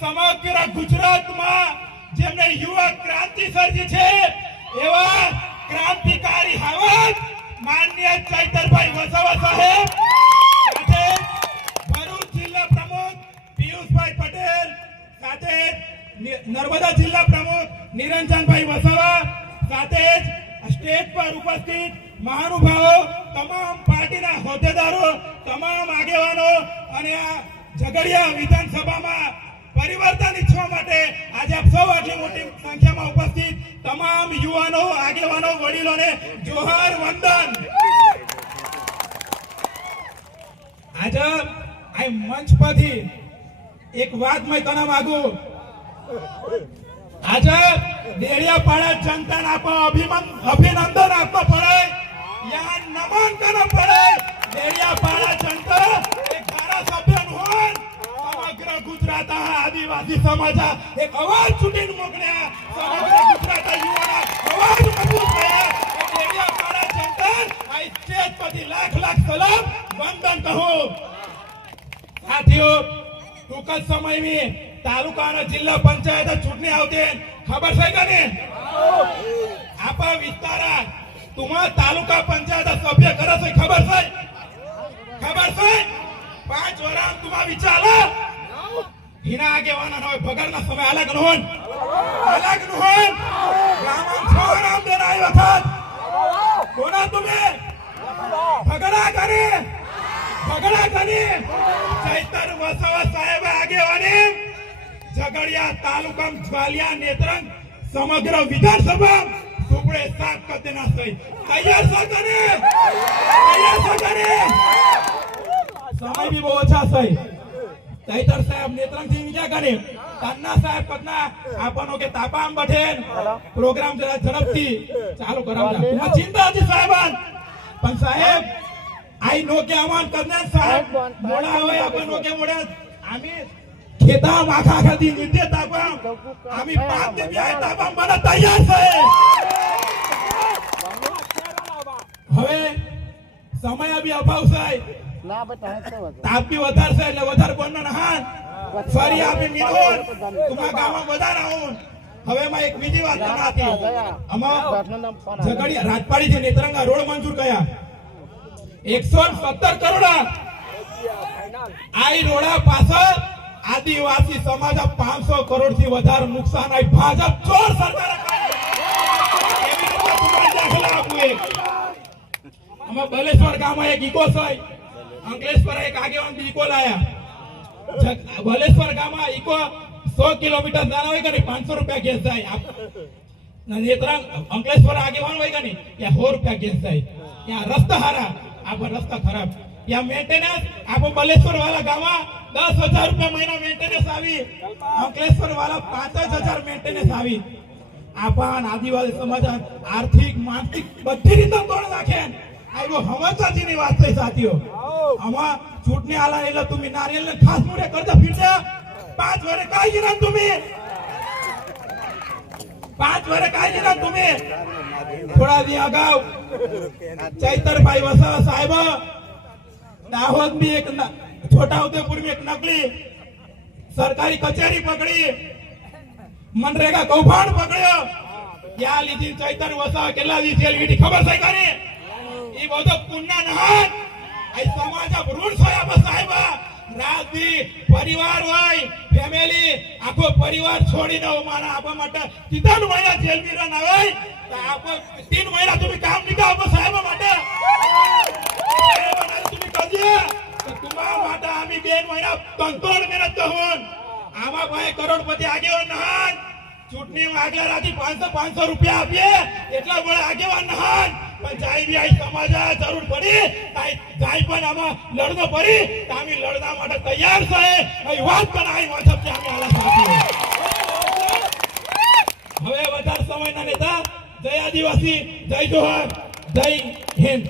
સમગ્ર ગુજરાતમાં જેમને યુવા ક્રાંતિ સર્જી છે એવા ક્રાંતિકારી હાવત માનનીય ચૈતરભાઈ વસાવા સાહેબ, સાથે ભરૂચ જિલ્લા પ્રમુખ પિયુષભાઈ પટેલ, સાથે નર્મદા જિલ્લા પ્રમુખ નિરંજનભાઈ વસાવા, સાથે સ્ટેજ પર ઉપસ્થિત મહાનુભાવો, તમામ પાર્ટીના હોદ્દેદારો, તમામ આગેવાનો અને આ ઝઘડિયા વિધાનસભામાં પરિવર્તન ઈચ્છવા માટે આજે આપ સૌ આટલી મોટી સંખ્યામાં ઉપસ્થિત તમામ યુવાનો, આગેવાનો, વડીલોને જોહાર વંદન. આજે આ મંચ પરથી એક વાત મેં કહેવા માંગુ. આજે દેડિયાપાડા જનતાને અભિનંદન આપવા પડે, યા નમન કરવા પડે. દેડિયાપાડા જનતા એક ધારાસભ્ય હોય, સમગ્ર ગુજરાત આદિવાસી સમાજ એક અવાજ છૂટીને મોકલ્યા, સમગ્ર ગુજરાત યુવાનો અવાજ મજબૂત થયા. દેડિયાપાડા જનતા આ સ્ટેજ પરથી લાખ લાખ સલામ વંદન કહું. સાથીઓ, ટૂંક જ સમયમાં તાલુકાના જિલ્લા પંચાયત ચૂંટણી આવતી, ખબર છે કે નહીં? આપણા વિસ્તાર તુમા તાલુકા પંચાયત સભ્ય કરે છે, ખબર છે? ખબર છે? 5 વર્ષ તુમા વિચારો હિના આગેવાના હોય, ભગરના સમય અલગ ન હોય, અલગ ન હોય. ગામમાં છોરામ દેના આવ્યા હતા કોના તમે ભગડા કરી ચૈતર વસાવા સાહેબ આગેવાની ઝઘડિયા તાલુકા જ્વાલિયા નેત્રંગ સમગ્ર વિધાનસભા સુપડે સાફ કરી દેના છે. તૈયાર છો કરે? તૈયાર છો કરે? સમય भी બહુ ઓછા છે. ચૈતર સાહેબ નેત્રંગ થી વિચાર કરે તન્ના સાહેબ પટના આપનો કે તાપામ બઠેન પ્રોગ્રામ જરા ઝડપથી ચાલુ કરાવજો. તુમા ચિંતા હતી સાહેબાન, પણ સાહેબ આઈ નો કે આવાન કરને સાહેબ મોડા હોય આપનો કે મોડા આમી ખેતા માખા ખાતી નિત્ય તાપામ આમી પાપ દે બી આઈ તાપામ બના તૈયાર છે. હવે સમય બી અભાવ છે, ના બતા તાપ બી વધારે છે એટલે વધારે બનનો નહાન ફરી આપી મિનોર તુમા ગામમાં વધારે આવું. હવે માં એક બીજી વાત કરનાતી અમાર ઝઘડિયા રાજપાડી છે નેત્રંગા રોડ મંજૂર કયા 117 કરોડ આઈ રોડા પાછળ આદિવાસી સમાજ 500 કરોડ થી વધારે નુકસાન આઈ. ભાજપ ચોર સરકાર એવી રીતે તમારે દાખલા આપું. એક અમાર બલેશ્વર ગામમાં એક ઇકો છે, અંકલેશ્વર એક આગેવાન ઇકો લાયા. બલેશ્વર ગામમાં ઇકો 100 કિલોમીટર જાના હોય કે 500 રૂપિયા ગેસ જાય. નેત્રંગ અંકલેશ્વર આગેવાન હોય કે નહીં ત્યાં 100 રૂપિયા ગેસ જાય. ત્યાં રસ્તા હારા, આપણા રસ્તા ખરાબ. ત્યાં મેન્ટેનન્સ આપો બલેશ્વર વાળા ગામમાં 10,000 રૂપિયા મહિના મેન્ટેનન્સ આવી, અંકલેશ્વર વાળા 5,000 મેન્ટેનન્સ આવી. આપણા આદિવાસી સમાજ આર્થિક માનસિક બધી રીતે તોડ નાખે. આવો હવાચાની વાત છે સાથીઓ. આમાં ચૂંટણી આલા એટલે તમે નારિયેલને ખાસ મુરે કરતા ફીરતા 5 વર્ષ કાઈ ગીરા તમે 5 વર્ષ કાઈ ગીરા તમે. થોડા દી અગાઉ ચૈતરભાઈ વસાવા સાહેબ દાહોદ में एक छोटा उदयपुर में एक नकली सरकारी कचेरी पकड़ी, मनरेगा कौभांड पकड़ो. क्या लीधी चैतर वसावा केला दी जेल वीटी खबर છે કરી? ઈ બધો પુણ્ય નહન આ સમાજ ઋણ સોયા સાહેબા. રાજદી પરિવાર હોય, ફેમિલી આખો પરિવાર છોડીને મારા આપવા માટે 3 મહિના જેલ માં રહેના હોય તો આપ 3 મહિના તમે કામ નીકા આપો સાહેબ માટે. તમે કજે તો તમારા માટે આમી 2 મહિના તંતોડ મહેનત કહું. આમાં ભાઈ કરોડપતિ આગેવાન નહન ચૂંટણીમાં આગલા રાતી 500 રૂપિયા આપીએ એટલા બળે આગેવાન નહન. પણ જાય બી આઈ સમાજ જરૂર પડી જાય પણ આમાં લડનો પડી તો અમે લડવા માટે તૈયાર છે. એ વાત પણ આઈ મતલબ કે અમે આલા સાથે. હવે વધારે સમયના નેતા જય આદિવાસી, જય જોહાર, જય હિન્દ.